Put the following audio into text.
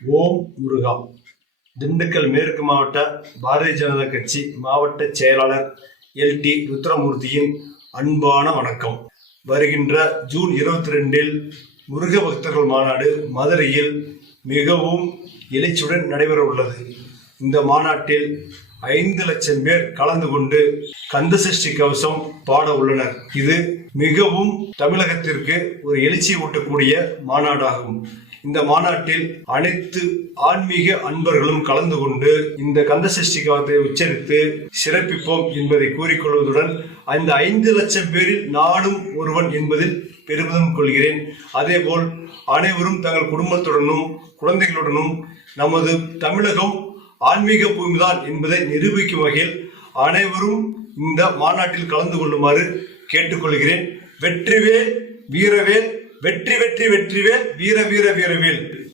ஓம் முருகா. திண்டுக்கல் மேற்கு மாவட்ட பாரதிய ஜனதா கட்சி மாவட்ட செயலாளர் LT ருத்ரமூர்த்தியின் அன்பான வணக்கம். வருகின்ற ஜூன் 22 முருக பக்தர்கள் மாநாடு மதுரையில் மிகவும் எழுச்சியுடன் நடைபெற உள்ளது. இந்த மாநாட்டில் 5 லட்சம் பேர் கலந்து கொண்டு கந்தசஷ்டி கவசம் பாட உள்ளனர். இது மிகவும் தமிழகத்திற்கு ஒரு எழுச்சி ஊட்டக்கூடிய மாநாடாகும். இந்த மாநாட்டில் அனைத்து ஆன்மீக அன்பர்களும் கலந்து கொண்டு இந்த கந்தசஷ்டி கவசத்தை உச்சரித்து சிறப்பிப்போம் என்பதை கூறிக்கொள்வதுடன் அந்த 5 லட்சம் பேரில் நானும் ஒருவன் என்பதில் பெருமிதம் கொள்கிறேன். அதேபோல் அனைவரும் தங்கள் குடும்பத்துடனும் குழந்தைகளுடனும் நமது தமிழகம் ஆன்மீக பூமிதான் என்பதை நிரூபிக்கும் வகையில் அனைவரும் இந்த மாநாட்டில் கலந்து கொள்ளுமாறு கேட்டுக்கொள்கிறேன். வெற்றிவேல் வீரவேல், வெற்றி வெற்றி வெற்றிவேல், வீர வீர வீரவேல்.